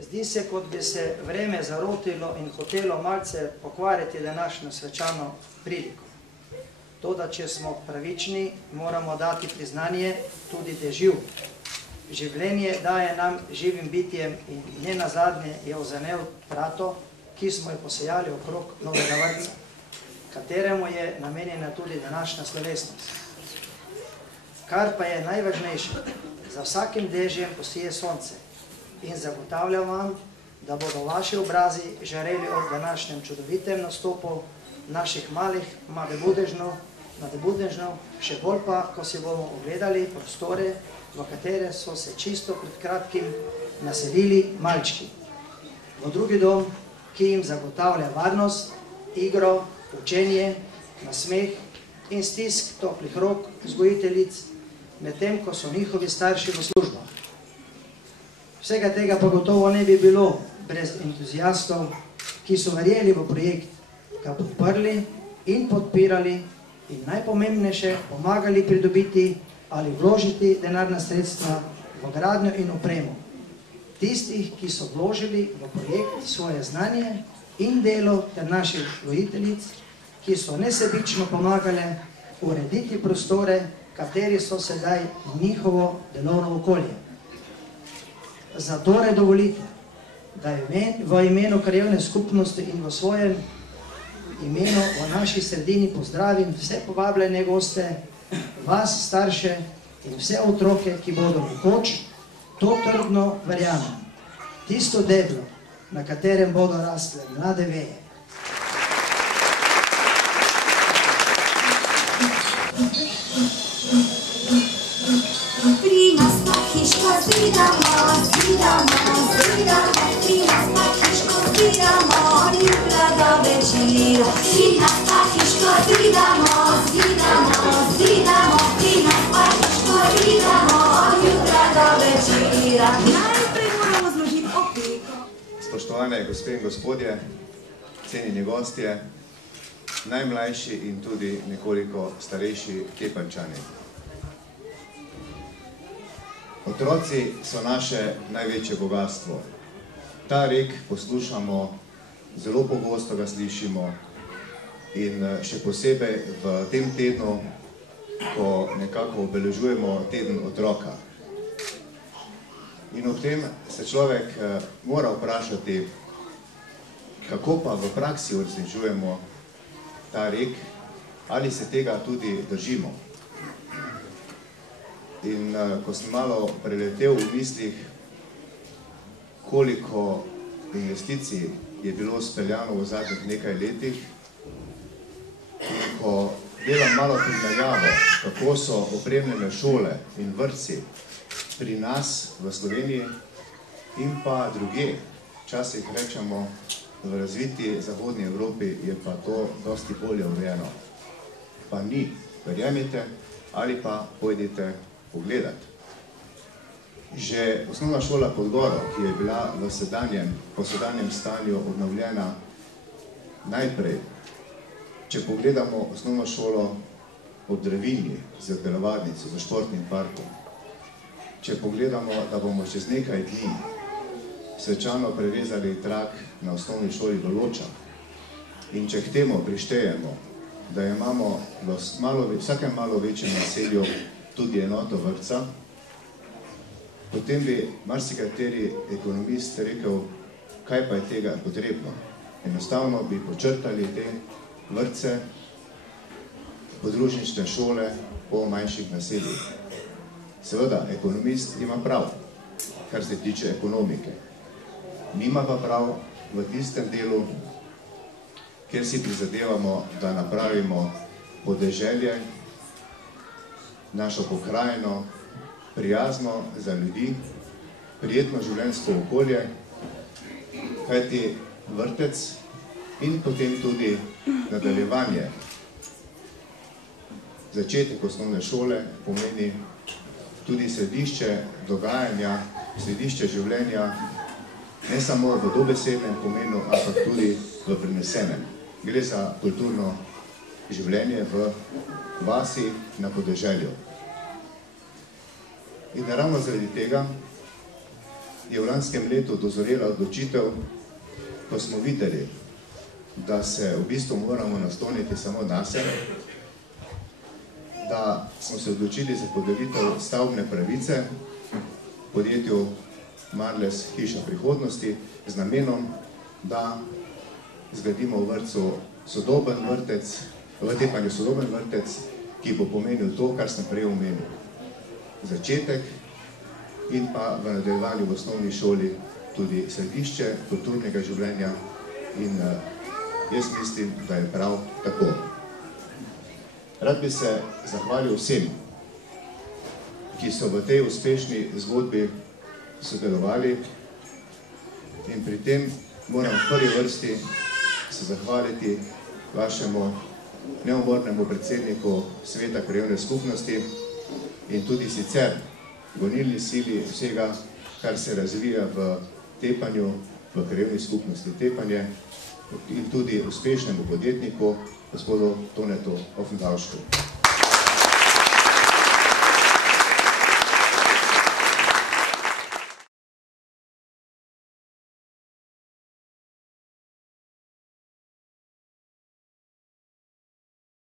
Zdi se, kot bi se vreme zarotilo in hotelo malce pokvariti današnjo svečano priliko. Toda, če smo pravični, moramo dati priznanje tudi dežju. Življenje daje nam živim bitjem in ne nazadnje je ozenel prato, ki smo jo posejali okrog novega vrtca, kateremu je namenjena tudi današnja slovesnost. Kar pa je najvažnejše, za vsakim dežjem posije sonce in zagotavljam vam, da bodo vaši obrazi žareli ob današnjem čudovitem nastopu naših malih nadebudežnov, še bolj pa, ko si bomo ogledali prostore, v katere so se čisto pred kratkim naselili malčki. V drugi dom, ki jim zagotavlja varnost, igro, učenje, nasmeh in stisk toplih rok vzgojiteljic, medtem ko so njihovi starši v službah. Vsega tega pa gotovo ne bi bilo brez entuzijastov, ki so verjeli v projekt, ga podprli in podpirali in najpomembnejše pomagali pridobiti ali vložiti denarna sredstva v gradnjo in opremo. Tistih, ki so vložili v projekt svoje znanje in delo ter naših vzgojiteljic, ki so nesebično pomagale urediti prostore, kateri so sedaj njihovo delovno okolje. Zatorej dovolite, da v imenu krajevne skupnosti in v svojem imenu v naši sredini pozdravim vse povabljene goste, vas, starše in vse otroke, ki bodo nekoč to trdno verjamem, tisto deblo, na katerem bodo rastle mlade veje. Pri nas pa hiško zidamo, pri nas pa hiško zidamo, jutra do večera. Pri nas pa hiško zidamo, pri nas pa hiško zidamo, jutra do večera. Najprej moramo zložiti opeko. Spoštovane gospe in gospodje, cenjeni gostje, najmlajši in tudi nekoliko starejši Kepančani. Otroci so naše največje bogatstvo. Ta rek poslušamo, zelo pogosto ga slišimo in še posebej v tem tednu, ko nekako obeležujemo teden otroka. In ob tem se človek mora vprašati, kako pa v praksi uresničujemo ta rek, ali se tega tudi držimo. In ko sem malo preletel v mislih, koliko investicij je bilo speljano v zadnjih nekaj letih, in ko delam malo primerjavo, kako so opremljene šole in vrtci pri nas v Sloveniji in pa drugje, včasih rečemo v razviti zahodni Evropi, je pa to dosti bolje urejeno. Pa ni, verjemite, ali pa pojdite pogledati. Že osnovna šola Pod Goro, ki je bila po sedanjem stanju obnovljena najprej, če pogledamo osnovno šolo Pod Dravinji z telovadnico, z športnim parkom, če pogledamo, da bomo čez nekaj dni svečano prerezali trak na osnovni šoli v Ločah in če k temu prištejemo, da imamo v vsakem malo večjem naselju tudi enoto vrtca, potem bi marsikateri ekonomist rekel, kaj pa je tega potrebno. Enostavno bi počrtali te vrtce, podružnične šole po manjših naseljih. Seveda, ekonomist ima prav, kar se tiče ekonomike. Nima pa prav v tistem delu, kjer si prizadevamo, da napravimo podeželje, našo pokrajino, prijazno za ljudi, prijetno življenjsko okolje, kajti vrtec in potem tudi nadaljevanje, začetek osnovne šole pomeni tudi središče dogajanja, središče življenja, ne samo v dobesednem pomenu, ampak tudi v prenesenem. Gre za kulturno življenje v vasi na podeželju. In ravno zaradi tega je v lanskem letu dozorela odločitev, ko smo videli, da se v bistvu moramo nasloniti samo nase, da smo se odločili za podelitev stavbne pravice podjetju Marles Hiša prihodnosti z namenom, da zgradimo v vrtcu sodoben vrtec, v Tepanju sodoben vrtec, ki bo pomenil to, kar sem prej omenil. Začetek in pa v nadaljevanju v osnovni šoli tudi središče kulturnega življenja in jaz mislim, da je prav tako. Rad bi se zahvalil vsem, ki so v tej uspešni zgodbi sodelovali in pri tem moram v prvi vrsti se zahvaliti vašemu neumornemu predsedniku Sveta krajevne skupnosti in tudi sicer gonilni sili vsega, kar se razvija v Tepanju, v krajevni skupnosti Tepanje in tudi uspešnemu podjetniku, gospodu Tonetu Offenbaušku.